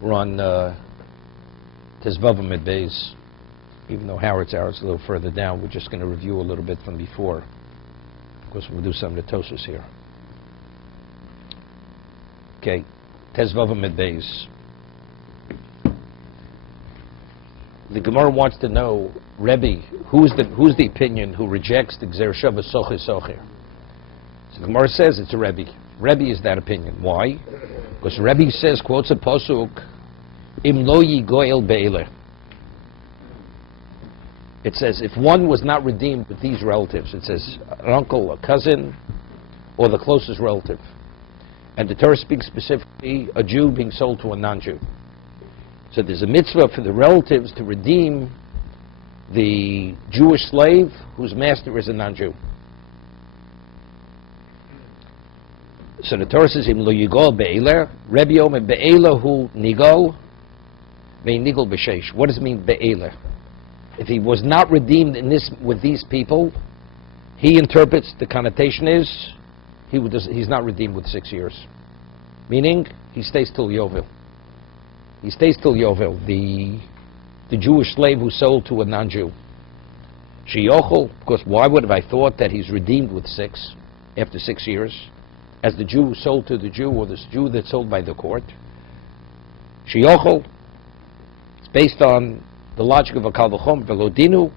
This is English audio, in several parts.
We're on Nitzavim Vayeilach. Even though Howard's hour is a little further down, we're just going to review a little bit from before. Of course, we'll do some of the Tosas here. Okay, Nitzavim Vayeilach. The Gemara wants to know, Rebbe, who's the opinion who rejects the Gzer Shava Socher Socher? So the Gemara says it's a Rebbe. Rebbe is that opinion. Why? Because Rebbe says, quotes a pasuk, Im lo yigoel be'eleh. It says, if one was not redeemed with these relatives, it says an uncle, a cousin, or the closest relative. And the Torah speaks specifically a Jew being sold to a non-Jew. So there's a mitzvah for the relatives to redeem the Jewish slave whose master is a non-Jew. So the Torah says, Im lo yigol be'eler, Rebbe Omer be'eler hu nigol, ve'nigol b'sheish. What does it mean, be'eler? If he was not redeemed with these people, he interprets the connotation is he's not redeemed with 6 years. Meaning, he stays till Yovel. He stays till Yovel, the Jewish slave who sold to a non-Jew. Sheyochel, because why would have I thought that he's redeemed with 6 after 6 years? As the Jew sold to the Jew, or the Jew that's sold by the court. Sheyochel, it's based on the logic of a kal v'chom velodinu,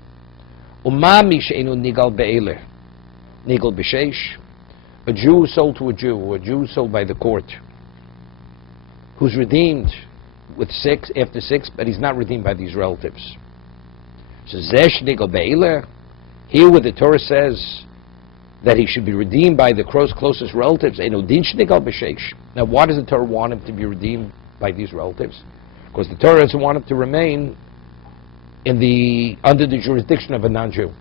umami she'enu nigal be'eler, nigal b'sheish, a Jew sold to a Jew, or a Jew sold by the court, who's redeemed with 6 after 6, but he's not redeemed by these relatives. So zesh nigal be'eler, here where the Torah says that he should be redeemed by the closest relatives, enu din shnigal b'sheish. Now, why does the Torah want him to be redeemed by these relatives? Because the Torah doesn't want him to remain under the jurisdiction of a non-Jew.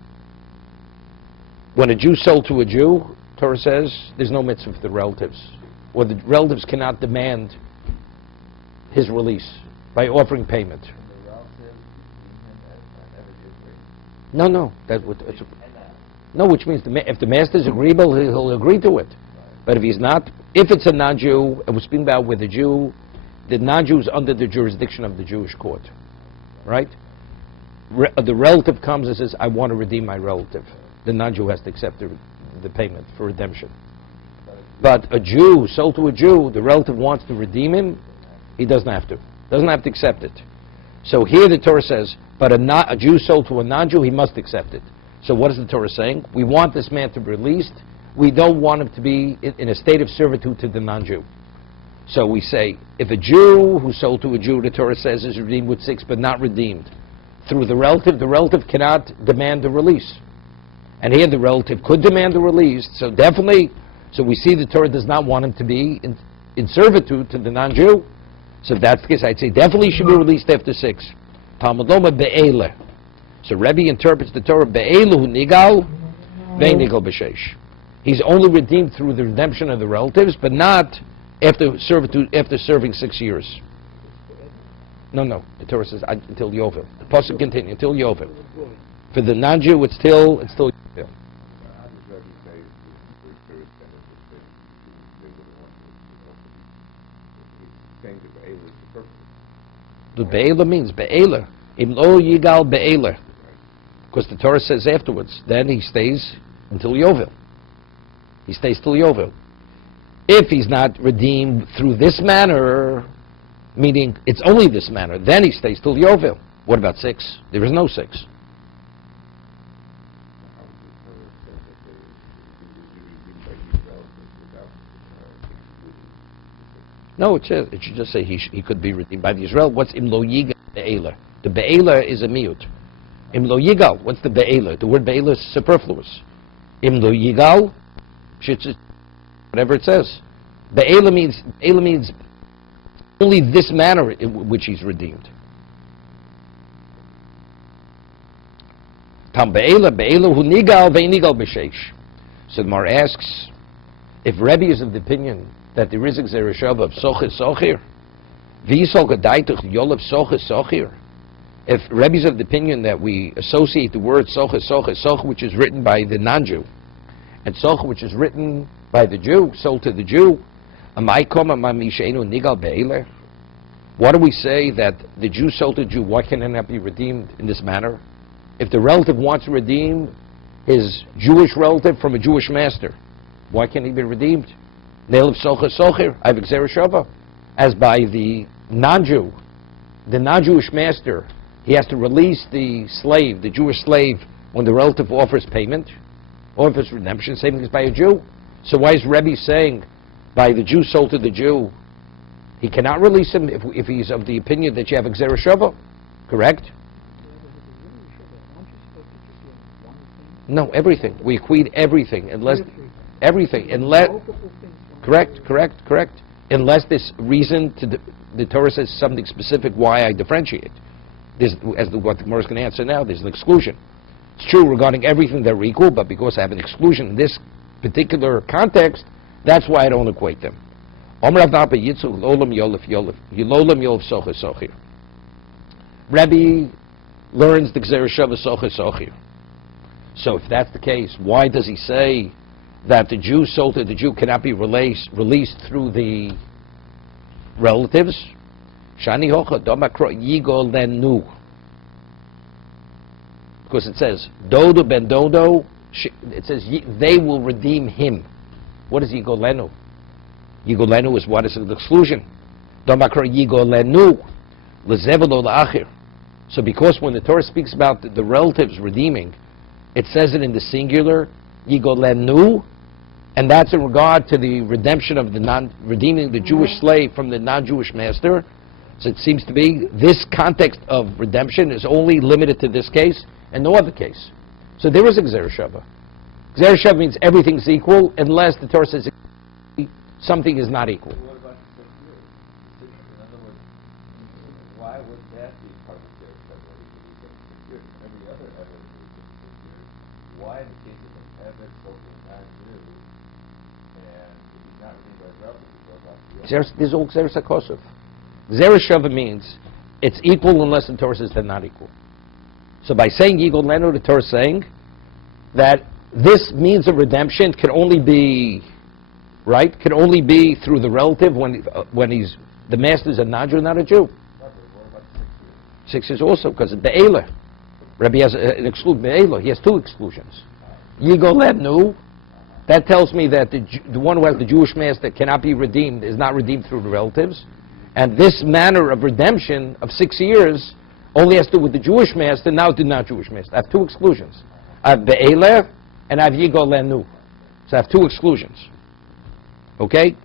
When a Jew sold to a Jew, Torah says there's no mitzvah for the relatives, or the relatives cannot demand his release by offering payment. No, which means if the master is agreeable, he'll agree to it. But if he's not, if it's a non-Jew, and we're speaking about with a Jew, the non-Jew is under the jurisdiction of the Jewish court, right? The relative comes and says, I want to redeem my relative. The non-Jew has to accept the payment for redemption. But a Jew, sold to a Jew, the relative wants to redeem him, he doesn't have to. Doesn't have to accept it. So here the Torah says, but a Jew sold to a non-Jew, he must accept it. So what is the Torah saying? We want this man to be released. We don't want him to be in a state of servitude to the non-Jew. So we say, if a Jew who sold to a Jew, the Torah says, is redeemed with 6, but not redeemed through the relative cannot demand the release. And here the relative could demand the release, so definitely, so we see the Torah does not want him to be in servitude to the non-Jew. So if that's the case, I'd say definitely he should be released after 6. Talmud Loma be'ele. So Rebbe interprets the Torah be'ele hu nigal, ve'en nigal b'sheish. He's only redeemed through the redemption of the relatives, but not after serving 6 years. No. The Torah says until Yovel. The pasuk continues until Yovel. For the non-Jew, it's still Yovel. The be'ela means be'ela. Im lo yigal be'ela. Because the Torah says afterwards, then he stays until Yovel. He stays till Yovel. If he's not redeemed through this manner, meaning it's only this manner, then he stays till Yovel. What about 6? There is no 6. No, it should just say he could be redeemed by the Israel. What's im lo yigal be'ela? The be'ela is a miut. Im lo yigal, what's the be'ela? The word be'ela is superfluous. Im lo yigal, whatever it says. Be'ela means only this manner in which he's redeemed. Tam be'ela hu nigal ve'nigal b'sheish. So the Gemara asks, if Rebbe is of the opinion that there is a Gzer Shava of Socher Socher, v'yisol gadaitach yolav Socher Socher. If Rebbe is of the opinion that we associate the word Socher Socher, which is written by the non-Jew, and Socher, which is written by the Jew, sold to the Jew, Why do we say that the Jew sold to Jew? Why can it not be redeemed in this manner? If the relative wants to redeem his Jewish relative from a Jewish master, why can't he be redeemed? Ne'elav socher socher, I have gzera shava. As by the non-Jew, the non-Jewish master, he has to release the slave, the Jewish slave, when the relative offers payment, offers redemption. Same thing as by a Jew. So why is Rebbe saying, by the Jew sold to the Jew, he cannot release him if he's of the opinion that you have a gzera shava? Correct? No, everything. We equate everything, unless everything, unless correct. Unless there's reason to the Torah says something specific why I differentiate. There's, what the Gemara is going to answer now, there's an exclusion. It's true regarding everything they're equal, but because I have an exclusion in this particular context, that's why I don't equate them. Rebbe learns the gzera shava socher socher. So if that's the case, why does he say that the Jew sold to the Jew cannot be released through the relatives? Shani hocha domakro yigo lenu. Because it says dodo ben dodo. It says they will redeem him. What is yigo lenu? Yigo lenu is what is an exclusion. Domakro yigo lenu lezevelo la'achir. So because when the Torah speaks about the relatives redeeming, it says it in the singular, yigo lenu, and that's in regard to the redemption of the redeeming the Jewish slave from the non-Jewish master. So it seems to be this context of redemption is only limited to this case and no other case. So there is a gzera shava. Gzera shava means everything's equal unless the Torah says something is not equal. What about the 6 years? In other words, why would that be part of the gzera shava? Every other evidence is 6 years. Why in the case of an Eved sold to a non-Jew, and if he's not redeemed by his relative, he goes off the other? There's all gzera sakosov. Gzera shava means it's equal unless the Torah says they're not equal. So by saying yigo lenu, the Torah is saying that this means of redemption can only be can only be through the relative when he's the master is a non-Jew, not a Jew. What about 6 years? 6 years also because of be'ela. Rabbi has an exclusion be'ela. He has two exclusions. Yigo lenu, that tells me that the one who has the Jewish master cannot be redeemed, is not redeemed through the relatives. And this manner of redemption of 6 years only has to do with the Jewish master, now the non-Jewish master. I have two exclusions. I have be'ela and I have yigo lenu. So I have two exclusions. Okay?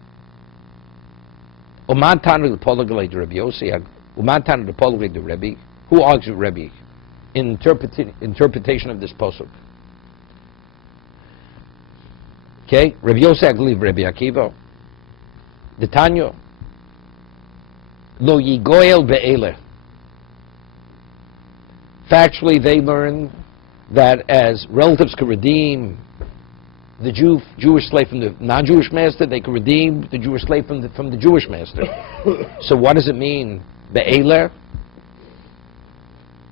Uman tanu the polyglot to Rabbi Yossi. Uman tanu the polyglot to Rabbi. Who argues with Rabbi in interpretation of this posuk? Okay? Rabbi Yossi agli Rabbi Akiva. The Tanya. Lo yigoel be'ele. Factually, they learn that as relatives could redeem the Jewish slave from the non-Jewish master, they could redeem the Jewish slave from the Jewish master. So what does it mean? Be'ele?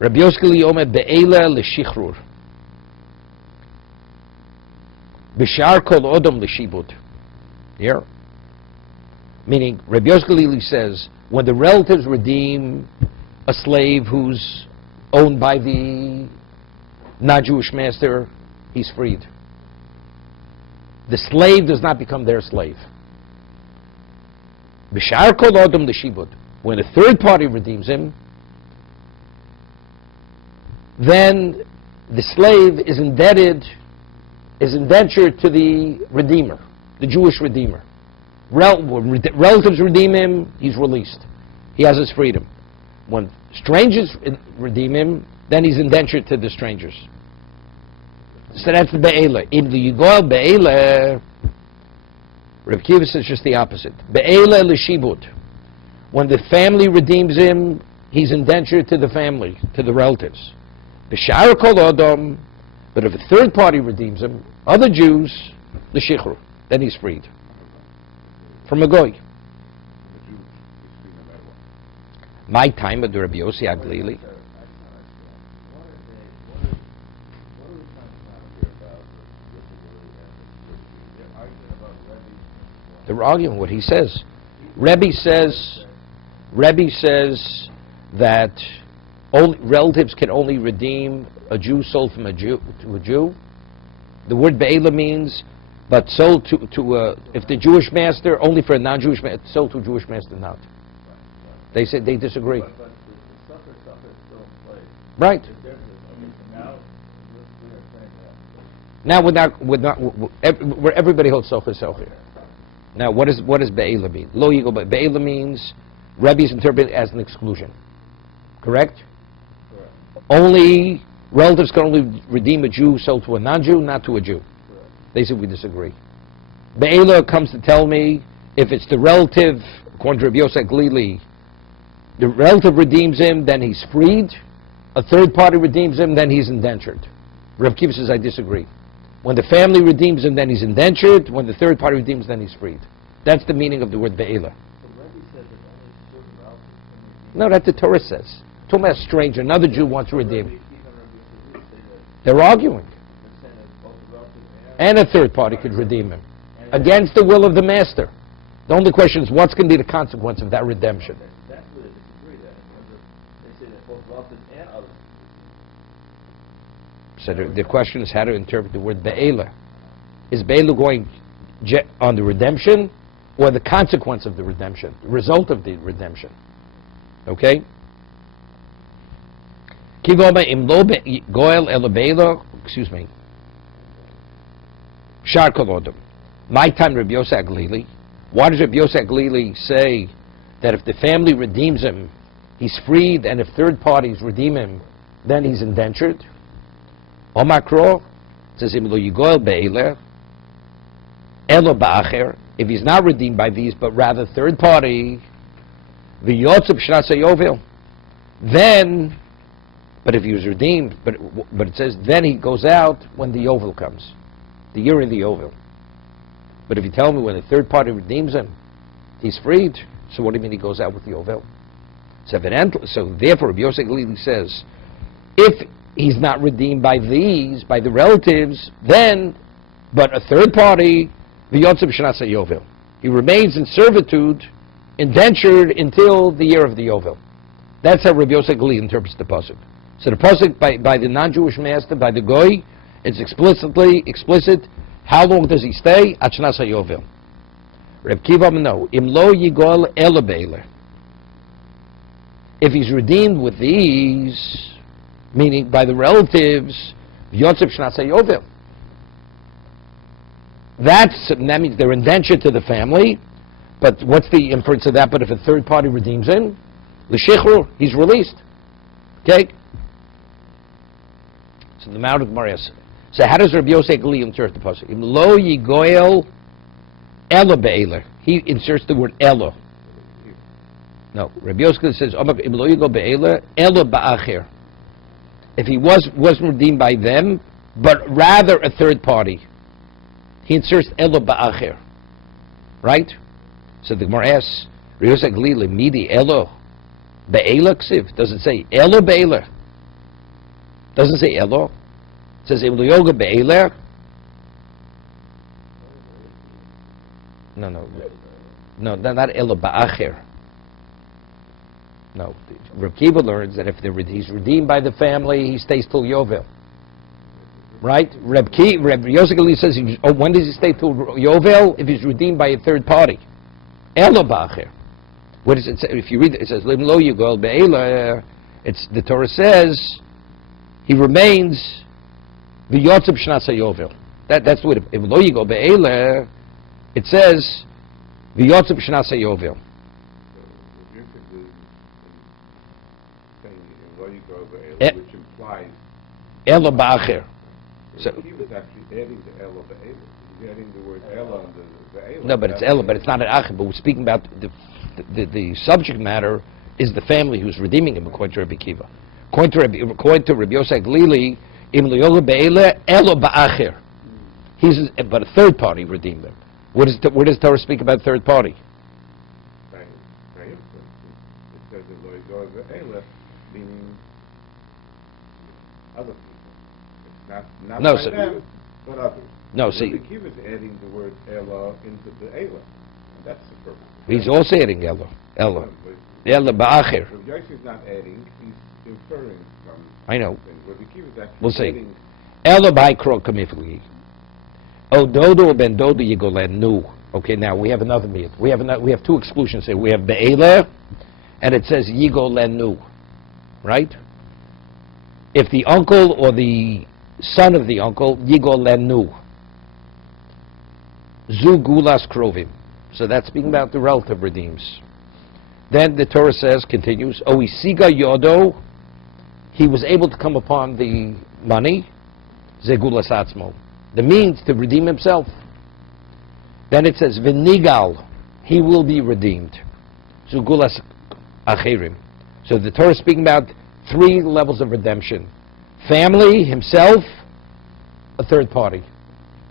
Rabbi Yoskeli omer be'ele l'shichrur. B'shar kol odom l'shibud. Here. Meaning, Rabbi Yoskeli says, when the relatives redeem a slave who's owned by the non-Jewish master, he's freed. The slave does not become their slave. B'shar kol odom l'shibud. When a third party redeems him, then the slave is indentured to the redeemer, the Jewish redeemer. When relatives redeem him, he's released. He has his freedom. When strangers redeem him, then he's indentured to the strangers. So that's the be'ela. In the yigoel be'ela, Reb Kiva says just the opposite. Be'ela l'shibud. When the family redeems him, he's indentured to the family, to the relatives. B'shar kol odom, but if a third party redeems him, other Jews, l'shichru, then he's freed. From a goy. My time at the Rabbi Yossi Aglili. They're arguing what he says. Rebbe says Rebbe says that only relatives can only redeem a Jew sold from a Jew to a Jew. The word be'ela means, but sold to if the Jewish master, only for a non-Jewish master, sold to a Jewish master, not. They said they disagree. But the suffer is still in place. Right. The difference is, okay, so now we are saying that. Now, where everybody holds sofa here. Now, what does be'ela mean? Lo yigo, but be'ela means Rebbe's interpreted as an exclusion. Correct? Correct. Only relatives can only redeem a Jew sold to a non-Jew, not to a Jew. Correct. They said we disagree. Be'ela comes to tell me if it's the relative, according to Rabbi Yosef Glili, the relative redeems him, then he's freed. A third party redeems him, then he's indentured. Rav Kiva says I disagree. When the family redeems him, then he's indentured. When the third party redeems, then he's freed. That's the meaning of the word be'ela. So Rebbe says that only certain relatives can redeem. No, that's the Torah says. Talking about a stranger, another Jew wants to redeem. Rebbe Kiva and Rebbe Yosef say that They're arguing. they're saying that both the relatives And a third party could redeem him. Against the will of the master. The only question is what's going to be the consequence of that redemption? That's where they disagree then. They say that both relatives and others. So the question is how to interpret the word be'ela. Is be'ela going on the redemption or the consequence of the redemption, the result of the redemption? Okay? Excuse me. Shar kolodom. My time, Rabbi Yosef Glili. Why does Rabbi Yosef Glili say that if the family redeems him, he's freed, and if third parties redeem him, then he's indentured? Omakro says im lo yigoel be'eler elo ba'acher. If he's not redeemed by these, but rather third party, v'yotzeb shnas hayovel. Then, but if he was redeemed, but it says then he goes out when the yovel comes, the year in the yovel. But if you tell me when the third party redeems him, he's freed. So what do you mean he goes out with the yovel? So therefore, Rabbi Yosef Glili says, if he's not redeemed by these, by the relatives, then, but a third party, the yotzeb shnas hayovel. He remains in servitude, indentured until the year of the yovel. That's how Rabbi Yosef Glili interprets the pasuk. So the pasuk by the non-Jewish master, by the goy, it's explicit. How long does he stay? At shnas hayovel. Reb Kiva no. Im lo yigol ela be'eler. If he's redeemed with these, meaning by the relatives, yotzeb shnas hayovel. That means they're indentured to the family. But what's the inference of that? But if a third party redeems him, l'shichrur, he's released. Okay. So the Mount of Gemara. So how does Rabbi Yosef Glili insert the pasuk? Im lo yigoel ela be'eler. He inserts the word elo. No, Rabbi Yosef Glili says im lo yigoel be'eler ela ba'acher. If he wasn't redeemed by them, but rather a third party, he inserts elo ba'acher. Right? So the Gemara asks, Rabbi Yosef Glili midi elo be'eler ksiv. Does it say elo be'eler? Doesn't say elo. It says im lo yoga be'eler. No, not elo ba'acher. No, Reb Kiva learns that if he's redeemed by the family, he stays till Yovel. Right? Reb Yosef Glili says, when does he stay till Yovel? If he's redeemed by a third party. Elo ba'acher. What does it say? If you read it, it says, Lim lo yigol be'eler. The Torah says, he remains v'yotzeb shnas hayovel. That's what if lo yigol be'eler, it says v'yotzeb shnas hayovel. Which implies Ela ba'acher. So he was actually adding the Ela ba'ela. He's adding the word Ela and the Ba'ela. No, but it's Ela, but it's not an acher. But we're speaking about the subject matter is the family who's redeeming him, according to Rabbi Kiva. According to Rabbi Yosef Glili, im lo yoga be'ela Ela ba'acher. But a third party redeemed him. Where does Torah speak about third party? It says in lo yoga be'ela, meaning other people. It's not No, by them, but others. No, see. The Kiva is adding the word Ela into the Ela. That's the purpose. He's also adding Ella. Ella ba'acher. Rabbi Yosef is not adding, he's inferring from... I know. Rabbi Akiva is actually We'll see. adding... Ella ba'ikro kamifli. Oh, dodo ben dodo yigolen nu. Okay, now we have another myth. We have two exclusions here. We have be'ela, and it says yigolen nu. Right? If the uncle or the son of the uncle, yigolen nu. Zu gulas krovim. So that's speaking about the relative redeems. Then the Torah says, continues, Oisiga yodo, he was able to come upon the money, zegulas atzmo, the means to redeem himself. Then it says, v'nigal, he will be redeemed, zegulas acherim. So the Torah is speaking about three levels of redemption. Family, himself, a third party.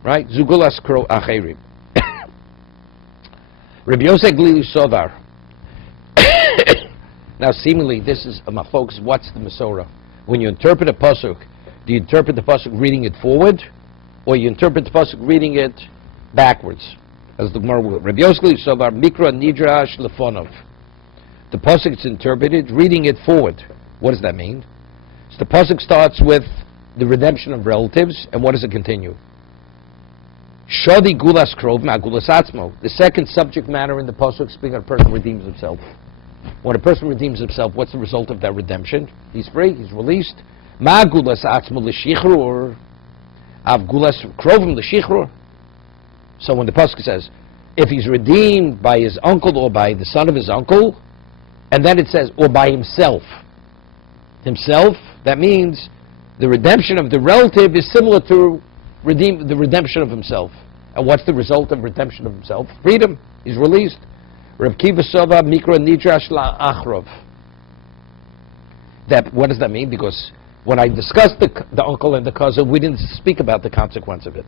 Right? Zugulas kro acherim. Rabbi Yosef Glili Sovar. Now, seemingly, this is my focus. What's the Masorah? When you interpret a pasuk, do you interpret the pasuk reading it forward, or you interpret the pasuk reading it backwards? As the Gemara will. Rabbi Yosef Glili Sovar Mikra Nidrash Lefonov. The pasuk is interpreted reading it forward. What does that mean? So the pasuk starts with the redemption of relatives, and what does it continue? Shodi gulas krov ma gulas atzmo. The second subject matter in the pasuk speaking of a person redeems himself. When a person redeems himself, what's the result of that redemption? He's free, he's released. Ma gulas atzmo l'shichrur, av gulas krovim l'shichrur. So when the pasuk says, if he's redeemed by his uncle or by the son of his uncle, and then it says, or by himself. Himself, that means the redemption of the relative is similar to the redemption of himself. And what's the result of redemption of himself? Freedom. He's released. Reb Kiva Sova Mikra Nidrash La'achrov. What does that mean? Because when I discussed the uncle and the cousin, we didn't speak about the consequence of it.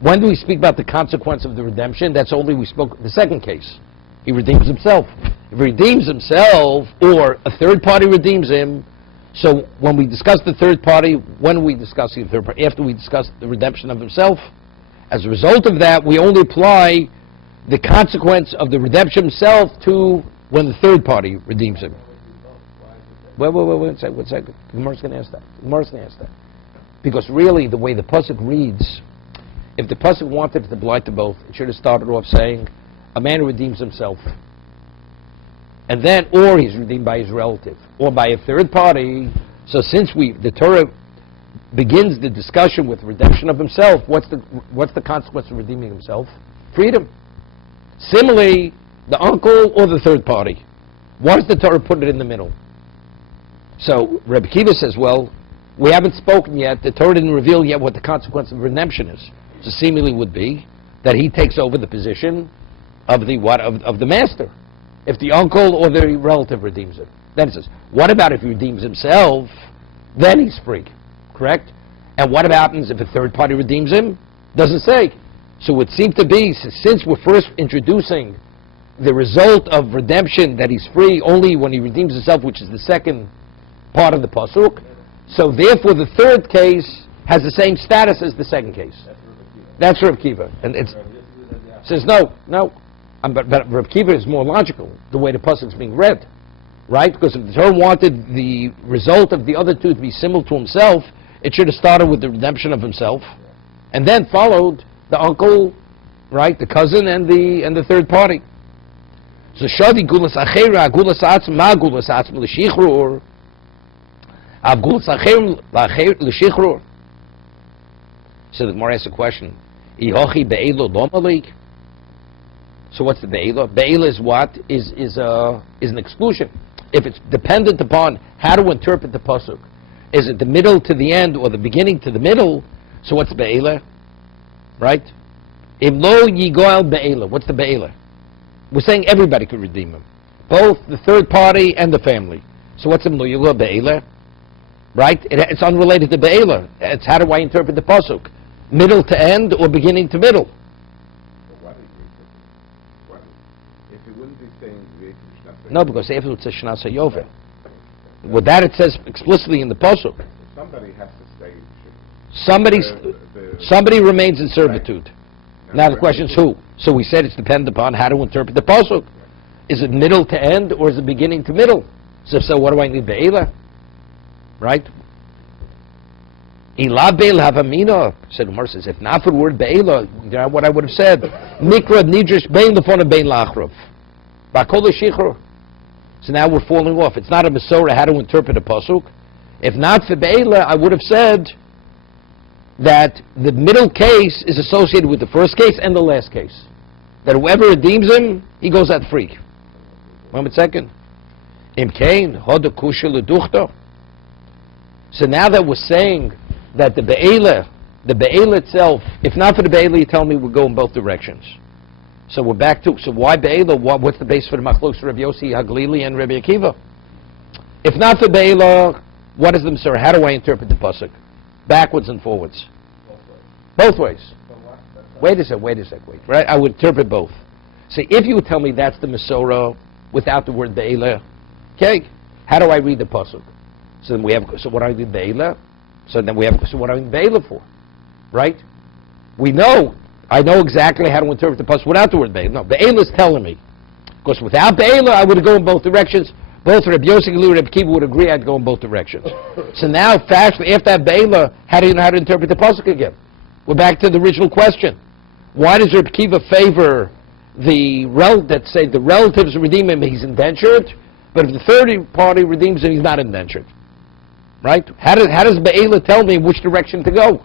When do we speak about the consequence of the redemption? That's only we spoke the second case. He redeems himself. If he redeems himself, or a third party redeems him, so when we discuss the third party, when are we discussing the third party? After we discuss the redemption of himself. As a result of that, we only apply the consequence of the redemption himself to when the third party redeems him. Wait a second. Gemara's going to ask that. Because really, the way the pasuk reads, if the pasuk wanted to apply to both, it should have started off saying, a man who redeems himself. And then, or he's redeemed by his relative, or by a third party. So since the Torah begins the discussion with redemption of himself, what's the consequence of redeeming himself? Freedom. Similarly, the uncle or the third party. Why does the Torah put it in the middle? So Rabbi Kiva says, well, we haven't spoken yet. The Torah didn't reveal yet what the consequence of redemption is. So seemingly would be that he takes over the position of the master. If the uncle or the relative redeems him. Then it says, what about if he redeems himself? Then he's free. Correct? And what happens if a third party redeems him? Doesn't say. So it seems to be, since we're first introducing the result of redemption, that he's free only when he redeems himself, which is the second part of the pasuk, so therefore the third case has the same status as the second case. That's Reb Kiva. And it says no. But Reb Kiva is more logical, the way the pasuk is being read. Right? Because if the Torah wanted the result of the other two to be similar to himself, it should have started with the redemption of himself, and then followed the uncle, right, the cousin, and the third party. So shadi gulas achera, gulas atzm, ma gulas atzm l'shichrur, av gulas acher l'shichrur. So the Gemara asks a question: Ihochi be'elo lomalik. So what's the be'ela? Be'ela is what? Is an exclusion. If it's dependent upon how to interpret the pasuk, is it the middle to the end or the beginning to the middle? So what's be'ela? Right? Im lo yigoel be'ela. What's the be'ela? We're saying everybody could redeem him, both the third party and the family. So what's im lo yigoel be'ela? Right? It's unrelated to be'ela. It's how do I interpret the pasuk? Middle to end or beginning to middle? No, because if it says Shnas HaYovel. With that it says explicitly in the pasuk. Somebody has to stay. Somebody remains in servitude. Now the question is who? So we said it's dependent upon how to interpret the pasuk. Is it middle to end, or is it beginning to middle? So what do I need be'ela? Right? Ila be'ela havamina. So the Gemara says, if not for the word be'ela, you know what I would have said? Mikra nidrish bein lefon and bein lachrov. Ba'kol shichur. So now we're falling off. It's not a Masorah how to interpret a pasuk. If not for be'ela, I would have said that the middle case is associated with the first case and the last case. That whoever redeems him, he goes out free. 1 second. Imkain, hoda kusha leduchta. So now that we're saying that the be'ela itself, if not for the be'ela, you tell me we go in both directions. So we're back to, so why be'ela? What's the base for the machlokes Rabbi Yossi Haglili and Rabbi Akiva? If not for be'ela, what is the Masorah? How do I interpret the pasuk? Backwards and forwards. Both ways. Wait a sec. Right? I would interpret both. See, if you would tell me that's the Masorah without the word be'ela, okay, how do I read the pasuk? So then we have, so what do I read be'ela? So what do I read be'ela for? Right? I know exactly how to interpret the pasuk without the word be'ela. No, be'ela is telling me. Because without be'ela, I would go in both directions. Both Rabbi Yossi and Rabbi Kiva would agree I'd go in both directions. So now, after that be'ela, how do you know how to interpret the pasuk again? We're back to the original question. Why does Rabbi Kiva favor the relatives redeem him, he's indentured, but if the third party redeems him, he's not indentured? Right? How does be'ela tell me which direction to go?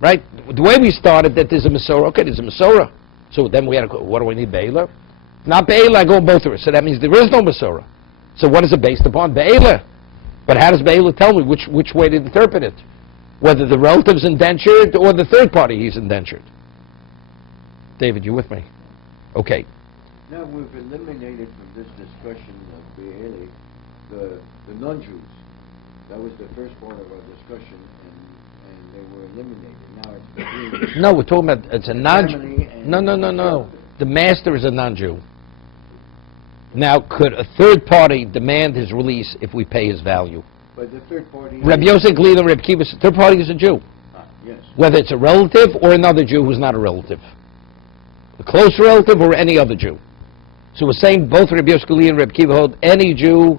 Right? The way we started, that there's a Masorah. Okay, there's a Masorah. So then we had to, what do I need be'ela? Not be'ela, I go in both of it. So that means there is no Masorah. So what is it based upon? Be'ela. But how does be'ela tell me which way to interpret it? Whether the relative's indentured or the third party he's indentured. David, you with me? Okay. Now we've eliminated from this discussion of be'ela the non-Jews. That was the first part of our discussion, and they were eliminated. Now it's between no, we're talking about it's a non-Jew. No. No. The master is a non-Jew. Now, could a third party demand his release if we pay his value? But the third party... Rabbi Yosef Glil and Rabbi Kiva, third party is a Jew. Yes. Whether it's a relative or another Jew who's not a relative. A close relative or any other Jew. So we're saying both Rabbi Yosef Glil and Rabbi Kiva hold any Jew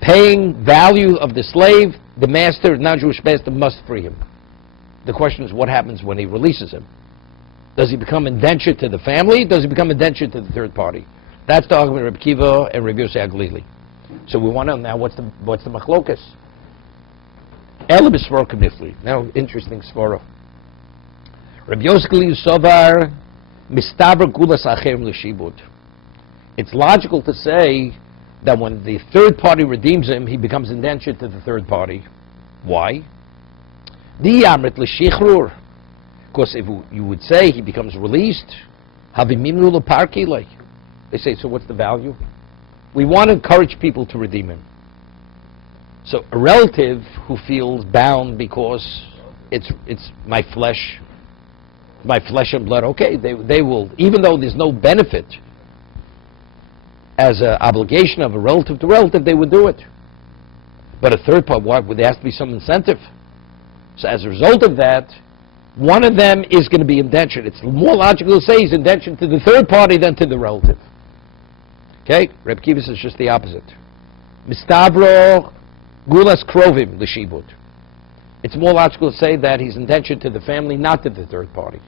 paying value of the slave, the master, non-Jewish master, must free him. The question is, what happens when he releases him? Does he become indentured to the family? Does he become indentured to the third party? That's the argument of Rabbi Kiva and Rabbi Yosef Glili. So we want to know now what's the machlokas. Ela b'svara k'mifli. Now, interesting svara. Rabbi Yosef Glili sovar mistaver gulas acherim l'shibud. It's logical to say that when the third party redeems him, he becomes indentured to the third party. Why? Diyamrit l'shichrur. Because if you would say he becomes released, havimimnu l'parki, like they say, so what's the value? We want to encourage people to redeem him. So a relative who feels bound because it's my flesh and blood, okay, they will, even though there's no benefit as an obligation of a relative to relative, they would do it. But a third party, why would there have to be some incentive? So as a result of that, one of them is going to be indentured. It's more logical to say he's indentured to the third party than to the relative. Okay? Reb Kiva says just the opposite. Mistavro gulas krovim l'shibud. It's more logical to say that he's indentured to the family, not to the third party.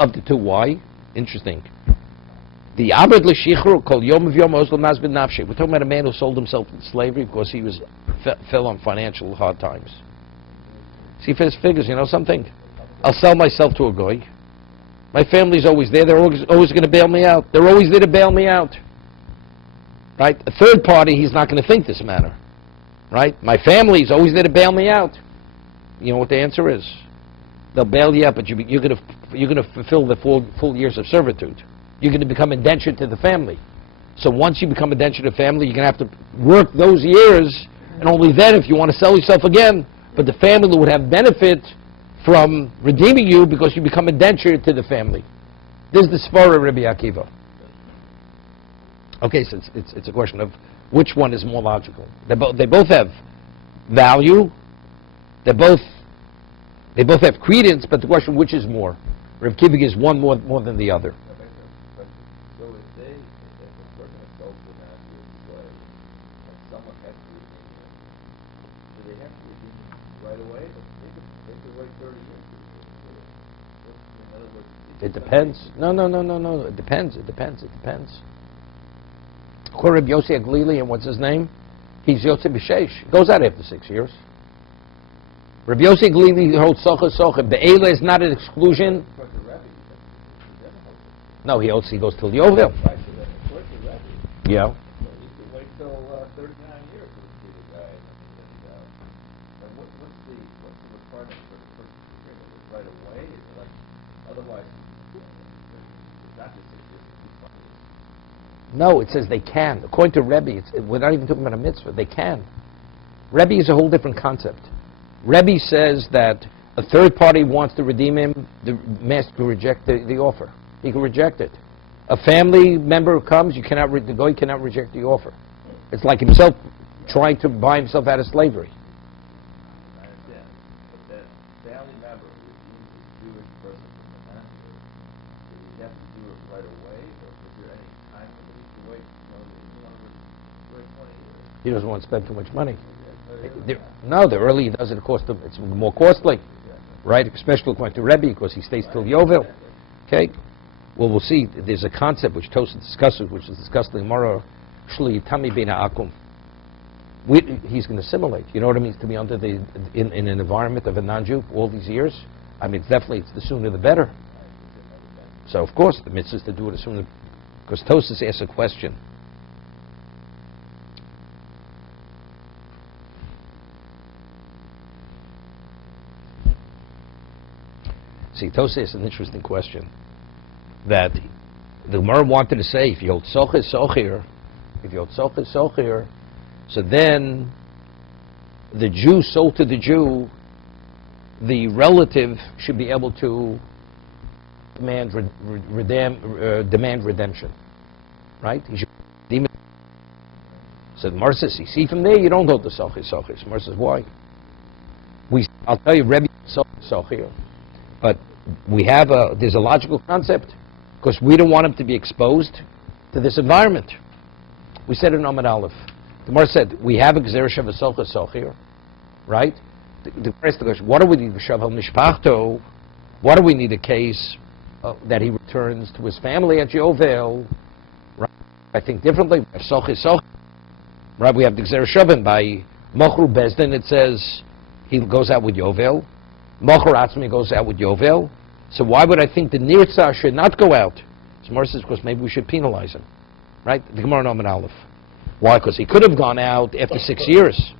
Of the two, why? Interesting. The abed l'shichur kol yom of yom ozlo mazbid nafshe. We're talking about a man who sold himself into slavery because he fell on financial hard times. See, for his figures, you know something? I'll sell myself to a goy. My family's always there. They're always going to bail me out. They're always there to bail me out. Right? A third party, he's not going to think this manner. Right? My family's always there to bail me out. You know what the answer is? They'll bail you out, but you're going to fulfill the full years of servitude. You're going to become indentured to the family. So once you become indentured to the family, you're going to have to work those years, and only then, if you want to sell yourself again, but the family would have benefit from redeeming you because you become indentured to the family. This is the Svara of Rabbi Akiva. Okay, so it's a question of which one is more logical. They both have value. They both have credence, but the question which is more. Rav Kiva gives one more than the other. That makes sense. But, so if a person is sold to an slave, and someone has to redeem him, do they have to redeem him right away? But they could wait 30 years. In other words, It depends. No. It depends. Rabbi Yossi Aglili, and what's his name? He's Yossi B'Sheish. He goes out after 6 years. Rabbi Yossi Aglili holds socha. Be'ela is not an exclusion. According to Rabbi, he doesn't hold it. No, he goes till Yovel. Right, so then according to Rabbi, Yeah. so he could wait till 39 years to see the guy, and then he dies. And what's the requirement for the person to hear it? Is it right away? Is it like, otherwise, it's not just 6 years, it's 20 years. No, it says they can. According to Rebbe, we're not even talking about a mitzvah. They can. Rebbe is a whole different concept. Rebbe says that a third party wants to redeem him, the master can reject the offer. He can reject it. A family member comes, the guy cannot reject the offer. It's like himself trying to buy himself out of slavery. I understand, but that family member redeems a Jewish person from the non-Jew, does he have to do it right away, or is there any time limit to wait, wait 20 years? He doesn't want to spend too much money. Yeah. No, the earlier he does it, it's more costly, right? Especially according to Rebbe, because he stays till Yovel. Okay? Well, we'll see. There's a concept which Tosafot discusses, which is discussed in Gemara, Shli Tami Beina Akum. He's going to assimilate. You know what it means to be under in an environment of a non-Jew all these years? I mean, it's the sooner the better. So, of course, the mitzvah is to do it as soon as... Because Tosafot asks a question. See, Tosafot asks an interesting question. That the Gemara wanted to say, if you hold socher, so then the Jew sold to the Jew, the relative should be able to demand redemption, right? He should redeem it. So the Gemara says, you see from there, you don't hold the socher. The Gemara says, why? I'll tell you, Rebbe socher, but there's a logical concept. Because we don't want him to be exposed to this environment. We said in Amud Aleph. The Gemara said, we have a Gzera Sheva Socher, right? The Gemara asked the question, what do we need to Shav Mishpachto? Why do we need a case that he returns to his family at Yovel? Right? I think differently. We have Socher. Right? We have the Gzera Sheva. By Mochru Bezdin, it says he goes out with Yovel. Mochru Atzmi goes out with Yovel. So why would I think the Nirtzah should not go out? So Gemara says, because maybe we should penalize him. Right? The Gemara in Amud Aleph. Why? Because he could have gone out after 6 years.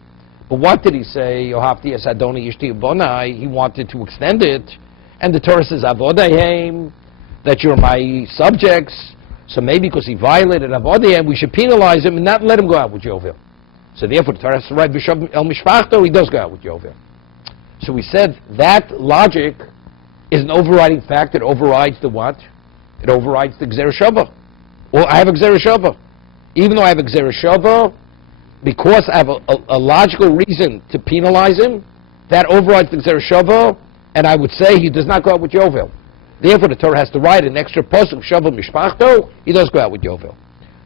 But what did he say? Yohavti es Adoni Yishti Bonai. He wanted to extend it. And the Torah says, Avodahem, that you're my subjects. So maybe because he violated Avodahem, we should penalize him and not let him go out with Yovel. So therefore, the Torah has to write V'shav El Mishpachto, he does go out with Yovel. So we said that logic is an overriding factor. It overrides the what? It overrides the Gzera Shava. Well, I have a Gzera Shava. Even though I have a Gzera Shava, because I have a logical reason to penalize him, that overrides the Gzera Shava, and I would say he does not go out with Yovel. Therefore, the Torah has to write an extra pasuk, Shava Mishpachto, he does go out with Yovel.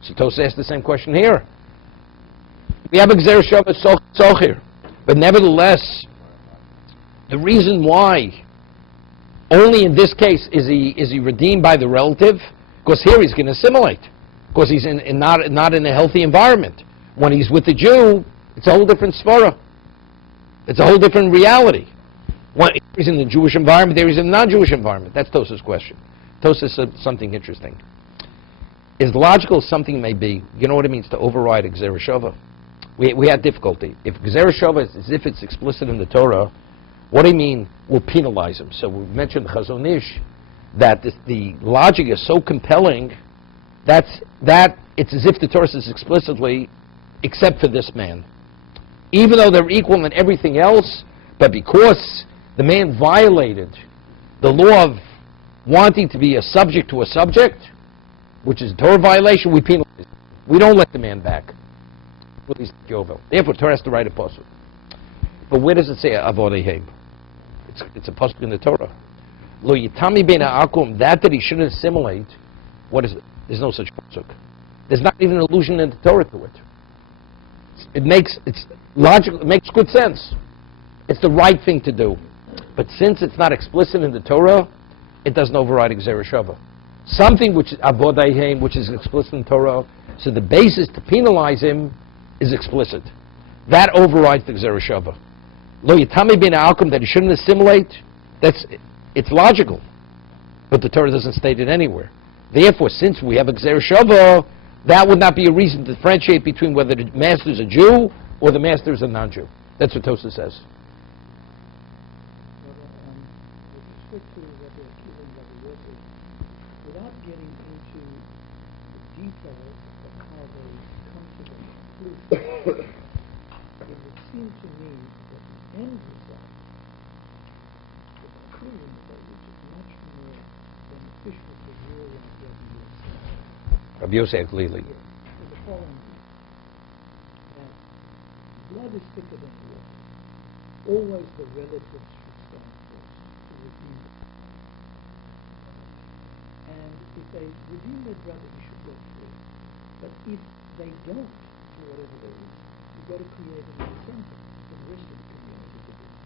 So Tosafot asked the same question here. We have a Gzera Shava Socher, but nevertheless, the reason why only in this case is he redeemed by the relative, because here he's going to assimilate, because he's not in a healthy environment. When he's with the Jew, it's a whole different svara. It's a whole different reality. When he's in the Jewish environment, there he's in a non-Jewish environment. That's Tosafot's question. Tosafot said something interesting. As logical as something may be, you know what it means to override a Gzera Shava? We had difficulty. If Gzera Shava is as if it's explicit in the Torah, what do you mean we'll penalize him? So we mentioned Chazon Ish, that the logic is so compelling that it's as if the Torah says explicitly, except for this man. Even though they're equal in everything else, but because the man violated the law of wanting to be a subject to a subject, which is a Torah violation, we penalize him. We don't let the man back. Therefore, Torah has to write a pasuk. But where does it say Avodahem? It's a pasuk in the Torah. Lo yitami bein ha'akum, that he shouldn't assimilate, what is it? There's no such pasuk. There's not even an allusion in the Torah to it. It's logical, it makes good sense. It's the right thing to do. But since it's not explicit in the Torah, it doesn't override Gzera Shava. Something which is Abodayim, which is explicit in Torah, so the basis to penalize him is explicit. That overrides the Gzera Shava. Lo yitami bein ha'akum, that he shouldn't assimilate, it's logical. But the Torah doesn't state it anywhere. Therefore, since we have a Gzera Shava, that would not be a reason to differentiate between whether the master is a Jew or the master is a non-Jew. That's what Tosa says. With respect to Rabbi Akiva and Rabbi Yosef, without getting into the details of how they come to the conclusion, it would seem to me that the end result, the conclusion of which is much more beneficial to you and Rabbi Yosef. Rabbi Yosef Glili. Yes, is the following reason, that blood is thicker than water. Always the relatives should stand first to redeem it. And if they redeem their brother, he should go free. But if they don't, for whatever the reason, you've got to create an incentive for the rest of the community to do it.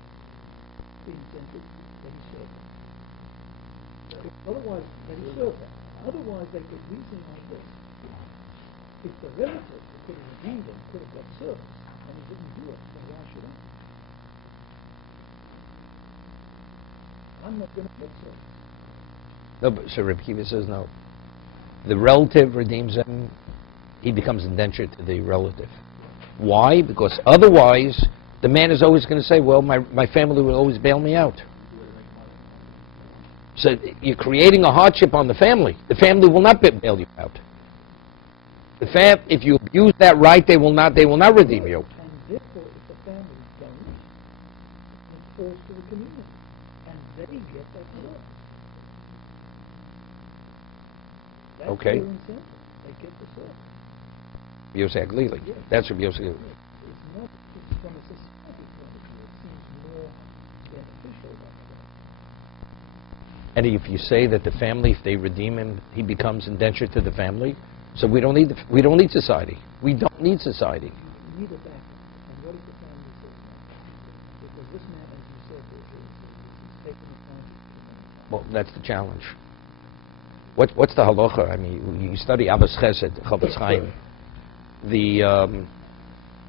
The incentive that he served. Otherwise, that he served them. Otherwise, they could reason like this. If the relatives who could have redeemed him could have got service, and he didn't do it, then why should I? I'm not going to get service. No, but so Rabbi Akiva says no. The relative redeems him, he becomes indentured to the relative. Why? Because otherwise, the man is always going to say, well, my family will always bail me out. So you're creating a hardship on the family. The family will not bail you out. If you abuse that right, they will not redeem you. And therefore, if the family don't, it falls to the community. And they get that work. That's Okay. their incentive. They get the service. Yosef Glili. Yes. That's Rabbi Yosef. It's not, it's from a society point of view, it seems more beneficial that way. And if you say that the family, if they redeem him, he becomes indentured to the family, so we don't need society. We don't need society. You need a backup. And what if the family says no? Because this man, as you said, is taking advantage of Well, that's the challenge. What's the halacha? I mean, you study Abbas Chesed, Chavetz Chaim.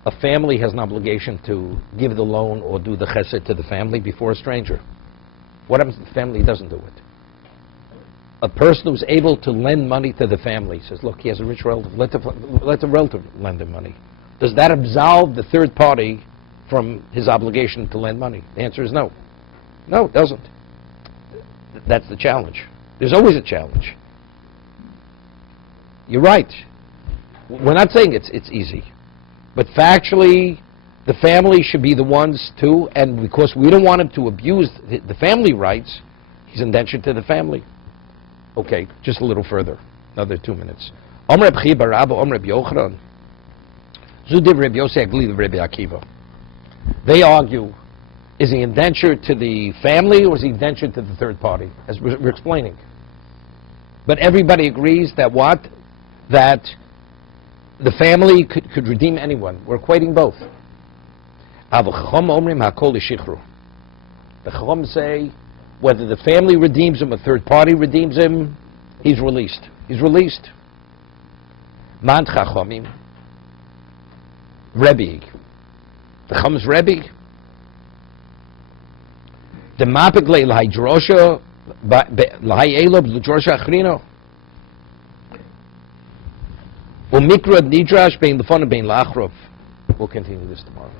A family has an obligation to give the loan or do the chesed to the family before a stranger. What happens if the family doesn't do it? A person who's able to lend money to the family says, look, he has a rich relative, let the relative lend him money. Does that absolve the third party from his obligation to lend money? The answer is no. No, it doesn't. That's the challenge. There's always a challenge. You're right. We're not saying it's easy. But factually, the family should be the ones to, and because we don't want him to abuse the family rights, he's indentured to the family. Okay, just a little further, another 2 minutes. Omer Reb Chiya bar Abba, Omer Reb Yochanan, Zudiv Reb Yosef Glili Reb Akiva. They argue, is he indentured to the family or is he indentured to the third party? As we're explaining. But everybody agrees that what? That the family could redeem anyone. We're equating both. The Chacham say, whether the family redeems him or third party redeems him, he's released. He's released. Man Chachamim, Rebbe. The Chacham's Rebbe. The Mapik L'hai Drosha, L'hai Elob L'drosha Achrino. Umikra Nidrash Bein Lefon Bein Lachrov. We'll continue this tomorrow.